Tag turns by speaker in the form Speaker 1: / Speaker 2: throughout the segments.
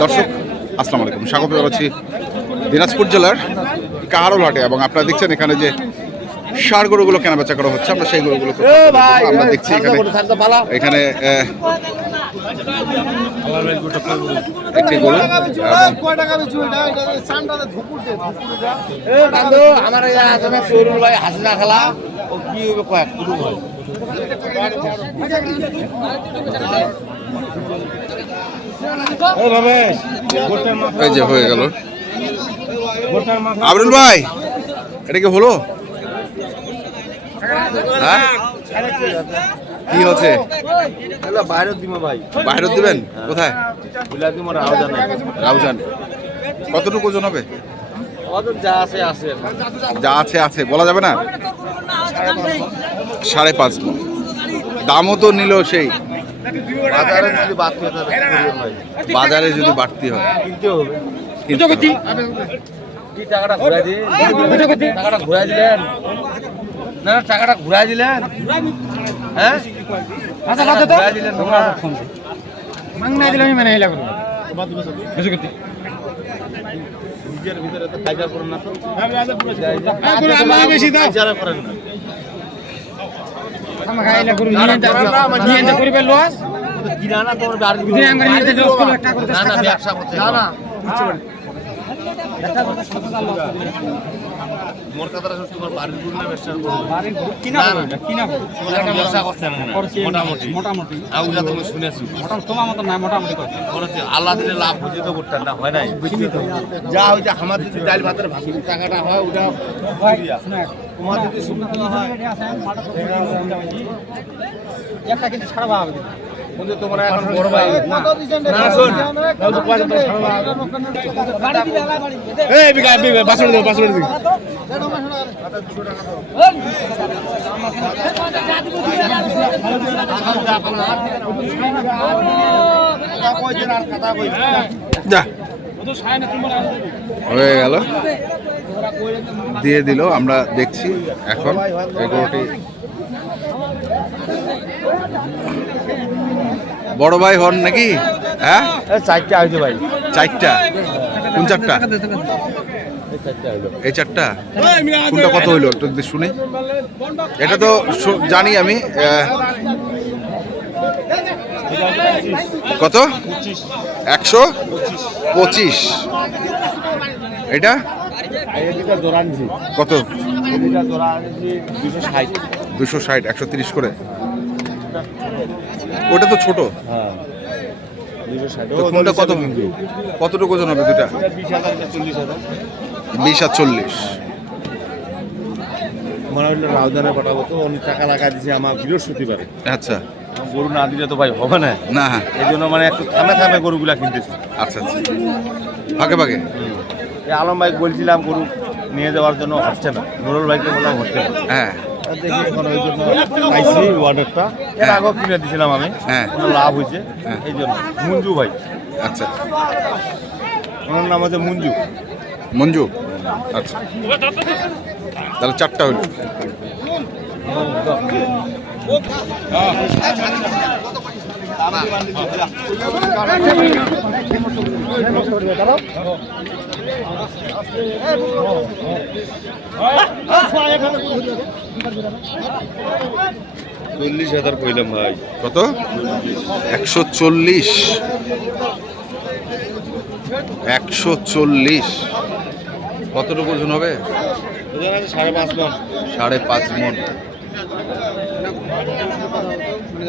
Speaker 1: দর্শক আসসালামু আলাইকুম। স্বাগত জানাচ্ছি দিনাজপুর জেলার কাহারোল হাটে এবং আপনারা দেখছেন এখানে যে সার গরুগুলো কেনা বেচা করা হচ্ছে আমরা সেই গরুগুলো আমরা দেখছি এখানে। এখানে আহ, একটি গরু
Speaker 2: আমার ভাই হাসিনা খেলা ও কি হবে কয়েক ভাই
Speaker 1: এই যে হয়ে গেল। আবরুল ভাই এটা কি হলো? হ্যাঁ? কি হচ্ছে?
Speaker 2: বাইরে দিব ভাই
Speaker 1: বাইরে দিবেন? কোথায়? রাউজান। কতটুকু ওজন হবে?
Speaker 2: যা আছে আছে
Speaker 1: যা আছে আছে। বলা যাবে না? সাড়ে পাঁচ। দামও তো নিল সেই।
Speaker 2: বাজারে যদি বাদ হয়ে
Speaker 1: বাজারে যদি বাড়তি হয়
Speaker 2: কিনতে হবে
Speaker 1: কিন্তু
Speaker 2: টাকাটা ঘুরাই দিয়ে টাকাটা ঘুরাই দিলেন না না, টাকাটা ঘুরাই দিলেন হ্যাঁ আচ্ছা ঘুরাই দিলেন তোমরা নিজের ভিতরে তো কাজা করেন না তো করেন না না না না মোর কথাটা সত্যি তোমার বাড়ির গুণ না ব্যবসা করব কিনা কিনা ব্যবসা করছে না মোটামুটি। মোটামুটি। আউলা তুমি শুনেছি।
Speaker 3: তোমার মতো না মোটামুটি কথা
Speaker 2: করেছে আল্লাহ দিলে লাভ হয়েছে তো করতেন না হয় নাই? যা হয়েছে আমার যদি ডাল ভাতের টাকাটা হয় ওটা তোমার যদি সুবিধা হয়?
Speaker 3: একটা কিন্তু ছাড়া ভাবে
Speaker 2: কিন্তু তোমরা এখন বড় ভাই। না শোন।
Speaker 3: এই বাসড় দাও বাসড় দিই
Speaker 1: যা। হয়ে গেল। দিয়ে দিল আমরা দেখছি এখন এই গরুটি বড় ভাই হন নাকি? হ্যাঁ?
Speaker 2: চারটা হয়েছে ভাই।
Speaker 1: চারটা? কোন চারটা? এই চারটা? কোনটা কত হইল একটু শুনি। এটা তো জানি আমি কত? একশো? পঁচিশ। এটা? কত?
Speaker 2: দুশো ষাট
Speaker 1: একশো তিরিশ করে। ওটা তো ছোট।
Speaker 2: হ্যাঁ।
Speaker 1: কোনটা কত? কতটুকু ওজন হবে দুটা
Speaker 2: বিশ
Speaker 1: আর চল্লিশ।
Speaker 2: মনে হলো রাউদানে পাঠাবো তো অনেক টাকা লাগা দিছে আমার বৃহস্পতিবারে।
Speaker 1: আচ্ছা।
Speaker 2: গরু না দিলে তো ভাই হবে না।
Speaker 1: না।
Speaker 2: এই জন্য মানে একটু থামে থামে গরুগুলা কিনতেছি।
Speaker 1: আচ্ছা আচ্ছা। ভাগে
Speaker 2: এই আলম ভাই বলছিলাম গরু নিয়ে যাওয়ার জন্য হচ্ছে না। নুরুল ভাইকে বললাম হচ্ছে না।
Speaker 1: হ্যাঁ।
Speaker 2: দেখি এখন ওই জন্য পাইছি অর্ডারটা এর আগেও কিনে দিয়েছিলাম আমি।
Speaker 1: হ্যাঁ।
Speaker 2: লাভ হয়েছে।
Speaker 1: হ্যাঁ।
Speaker 2: এই জন্য। মঞ্জু ভাই।
Speaker 1: আচ্ছা।
Speaker 2: ওনার নাম হচ্ছে মঞ্জু।
Speaker 1: মঞ্জু? আচ্ছা। তাহলে চারটা হইল।
Speaker 2: চল্লিশ হাজার কইলাম ভাই।
Speaker 1: কত? একশো চল্লিশ। একশো চল্লিশ। কতটুকু ওজন হবে?
Speaker 2: সাড়ে পাঁচ মন।
Speaker 1: সাড়ে পাঁচ মন।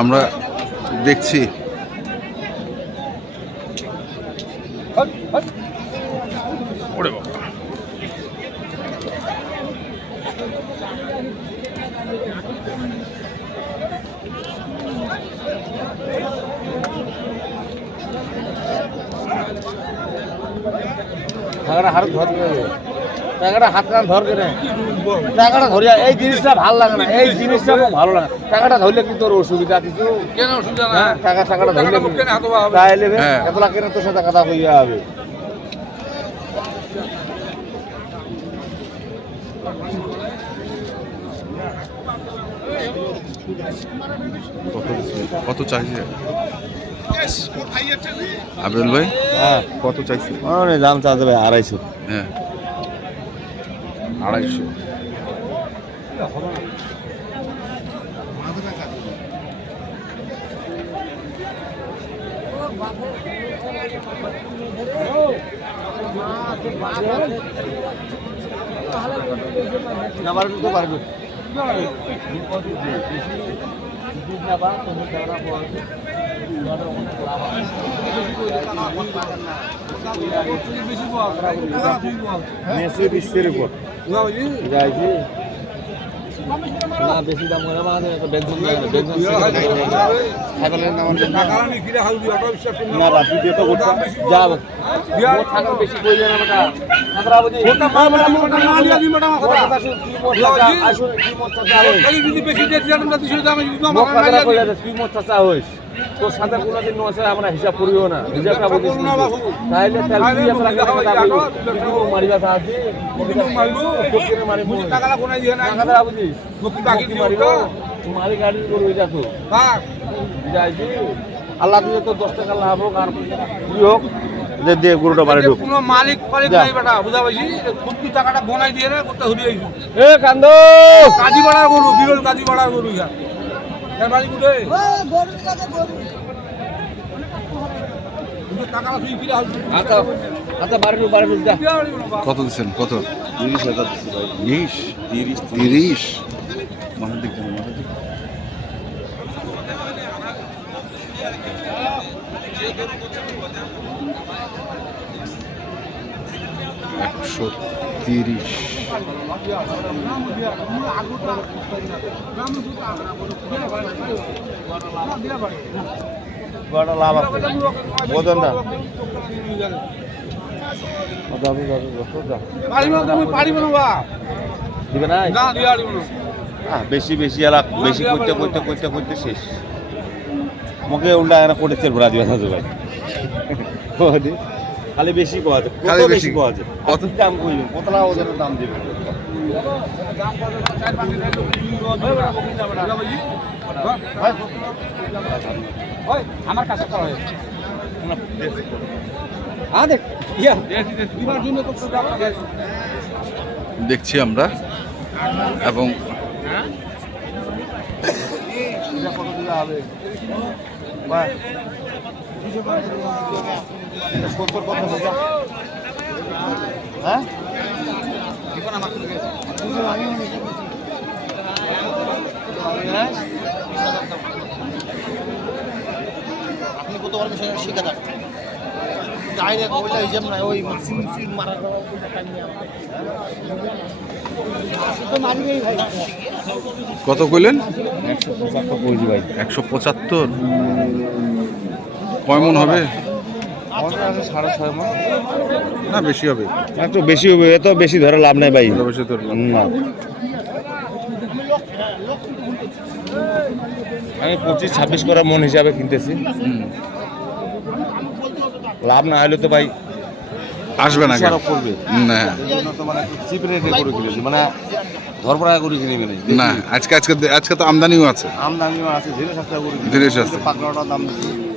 Speaker 1: আমরা দেখছি। ওরে বাবা।
Speaker 2: টাকাটা হাত কান ধর করে। টাকাটা ধরিয়া এই জিনিসটা ভালো লাগে না এই জিনিসটা আমার ভালো লাগে। টাকাটা ধরলে কি তোর অসুবিধা কিছু।
Speaker 4: কেন অসুবিধা না?
Speaker 2: হ্যাঁ টাকা টাকাটা ধরলে
Speaker 4: কেন ধরা হবে?
Speaker 2: তাইলে
Speaker 1: হ্যাঁ।
Speaker 2: এত লাখ তোর সাথে কথা কইয়া হবে।
Speaker 1: কত চাইছে? আবরুল ভাই?
Speaker 2: হ্যাঁ।
Speaker 1: কত চাইছে?
Speaker 2: মানে দাম চাচ্ছে ভাই আড়াইশো।
Speaker 1: হ্যাঁ। আড়াইশো।
Speaker 2: পারবে মেসি বিশ্বের উপর। না বেশি দাম করে আমাদের একটা বেঞ্চন বেঞ্চন খাইবেলের নাম না রাতি দিয়ে তো বেশি কই জানা বেটা আমরা তোর সাথে কোনোদিন নসে আমরা হিসাব করিও না। হিসাবটা বুঝিস তাইলে তেল তুই আমরা মারিবা। সাহায্য কোকিনে মারিব। টাকাটা কোনাই দিয়ে না টাকাটা বুঝিস বাকি মারিব। মারি গাড়ি করবে যা তো। যাইছি আল্লাহ দিয়ে তো দশ টাকা লাভ হোক আর কি হোক। যে দিয়ে গরুটা বাড়ি ঢুক।
Speaker 4: কোনো মালিক ফালিক নাই বেটা বুঝা পাইছি? টাকাটা বনাই দিয়ে রে করতে হরি আইছি?
Speaker 2: এ কান্দ!
Speaker 4: কাজী বাড়ার গরু বিরল কাজী বাড়ার গরু ইয়া। বাড়ি কোটে তুই ফিরে আসবি
Speaker 2: আচ্ছা আচ্ছা
Speaker 1: কত দিচ্ছেন? কত?
Speaker 2: তিরিশ হাজার
Speaker 1: তিরিশ
Speaker 2: তিরিশ।
Speaker 1: তিরিশ? মাথার দিক থেকে মাথার দিক। একশো তিরিশ।
Speaker 2: বড় লাভ আছে। না
Speaker 4: পারিব
Speaker 2: দিবে বেশি বেশি এলাক বেশি করতে করতে করতে করতে শেষ। মুখে উল্টা কোটে তেল ভরা দিবে না ভাই। খালি বেশি কোয়া আছে
Speaker 1: খালি বেশি।
Speaker 2: কোয়া আছে
Speaker 1: কত?
Speaker 2: দাম কইবেন কতলা ওদের দাম দিবেন?
Speaker 4: আমার কাছে করা হয়
Speaker 1: দেখছি আমরা। এবং
Speaker 2: হ্যাঁ
Speaker 3: আপনি কত পারবেন সেটা শিখে দেন ডাইরেক্ট ওইটা হিসাব নাই ওই মারা
Speaker 1: কত কইলেন?
Speaker 2: একশো পঁচাত্তর কইছি ভাই।
Speaker 1: একশো পঁচাত্তর? কয় হবে?
Speaker 2: আমাদের আছে সাড়ে ছয় মাস
Speaker 1: না বেশি হবে।
Speaker 2: একটু বেশি হবে এত বেশি ধরে লাভ নাই ভাই।
Speaker 1: বেশি তো
Speaker 2: না। আমি পঁচিশ ছাব্বিশ করা মন হিসাবে কিনতেছি। লাভ না হলে তো ভাই
Speaker 1: আসবে না
Speaker 2: করবে
Speaker 1: না।
Speaker 2: মানে চিপ রেটে করে কিনেছি মানে ধরপড়া করে কিনে মানে
Speaker 1: না আজকে আজকে আজকে তো আমদানিও আছে।
Speaker 2: আমদানিও আছে ধীরে সস্তা করে
Speaker 1: ধীরে সস্তা।
Speaker 2: পাকড়াটার দাম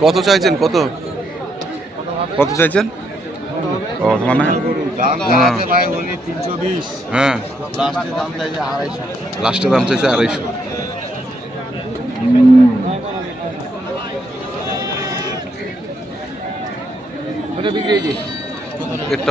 Speaker 1: কত চাইছেন? কত? কত চাইছেন? ও মানে?
Speaker 2: দাম
Speaker 1: হ্যাঁ। হ্যাঁ।
Speaker 2: লাস্টের দাম চাইছে আড়াইশো।
Speaker 1: লাস্টের দাম এটা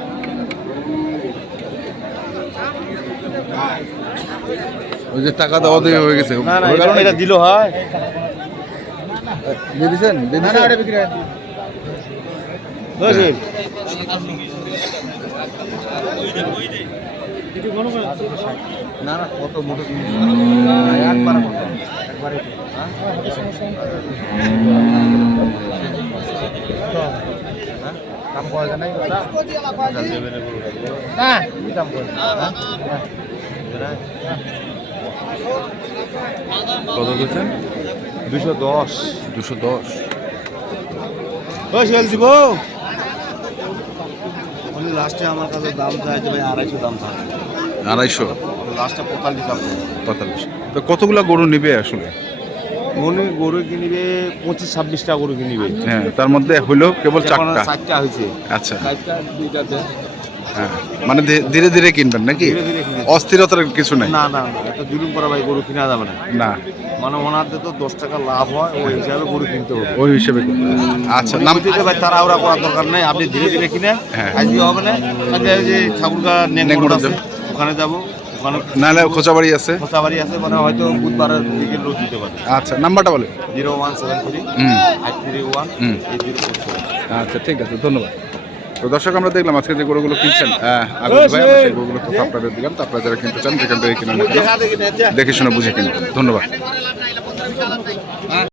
Speaker 1: ওই যে টাকা দেওয়া দিয়ে হয়ে গেছে।
Speaker 2: না না
Speaker 1: হয়ে
Speaker 2: এটা- এটা দিল হয়।
Speaker 1: দিয়ে দিছেন? দিয়ে দিছেন?
Speaker 2: বিক্রি বুঝলেন না না কত মোটর একবার কত? একবারে কথা হ্যাঁ। কি করে
Speaker 1: কত দিচ্ছেন?
Speaker 2: দুশো দশ।
Speaker 1: দুশো দশ।
Speaker 2: সেল দিব। উনি লাস্টে আমার কাছে দাম চাইছে ভাই আড়াইশো দাম চাইছে
Speaker 1: আড়াইশো?
Speaker 2: লাস্টে পঁয়তাল্লিশ দাম
Speaker 1: পঁয়তাল্লিশ। তো কতগুলা গরু নিবে আসলে?
Speaker 2: উনি গরু কিনিবে পঁচিশ ছাব্বিশটা গরু কিনিবে।
Speaker 1: হ্যাঁ তার মধ্যে হইল কেবল চারটা।
Speaker 2: চারটা হয়েছে।
Speaker 1: আচ্ছা।
Speaker 2: চারটা দুইটাতে
Speaker 1: হ্যাঁ মানে ধীরে ধীরে কিনবেন নাকি?
Speaker 2: কিনে।
Speaker 1: অস্থিরতার কিছু নাই?
Speaker 2: না না এত জুলুম করা ভাই গরু কিনা যাবে না।
Speaker 1: না।
Speaker 2: মানে ওনাদের তো দশ টাকা লাভ হয় ওই হিসাবে গরু কিনতে হবে।
Speaker 1: ওই হিসেবে আচ্ছা নাম
Speaker 2: বলছে ভাই তারা ওরা করার দরকার নেই আপনি ধীরে ধীরে কিনেন।
Speaker 1: হ্যাঁ।
Speaker 2: আজকে হবে না যে ঠাকুরগা। ওখানে যাব।
Speaker 1: নাহলে খোঁচাবাড়ি আছে।
Speaker 2: খোঁচাবাড়ি আছে মানে হয়তো বুধবারের দিকে লোক দিতে পারে।
Speaker 1: আচ্ছা নাম্বারটা বলে
Speaker 2: জিরো ওয়ান সেভেন থ্রি
Speaker 1: হুম।
Speaker 2: ফাইভ থ্রি ওয়ান
Speaker 1: আচ্ছা ঠিক আছে ধন্যবাদ। তো দর্শক আমরা দেখলাম আজকে যে গরুগুলো কিনছেন আহ, ভাই আমরা সেই গরুগুলো তো আপনাদের দিলাম তো আপনারা যারা কিনতে চান যেখান থেকে কিনে দেখে শুনে বুঝে কিনবেন। ধন্যবাদ।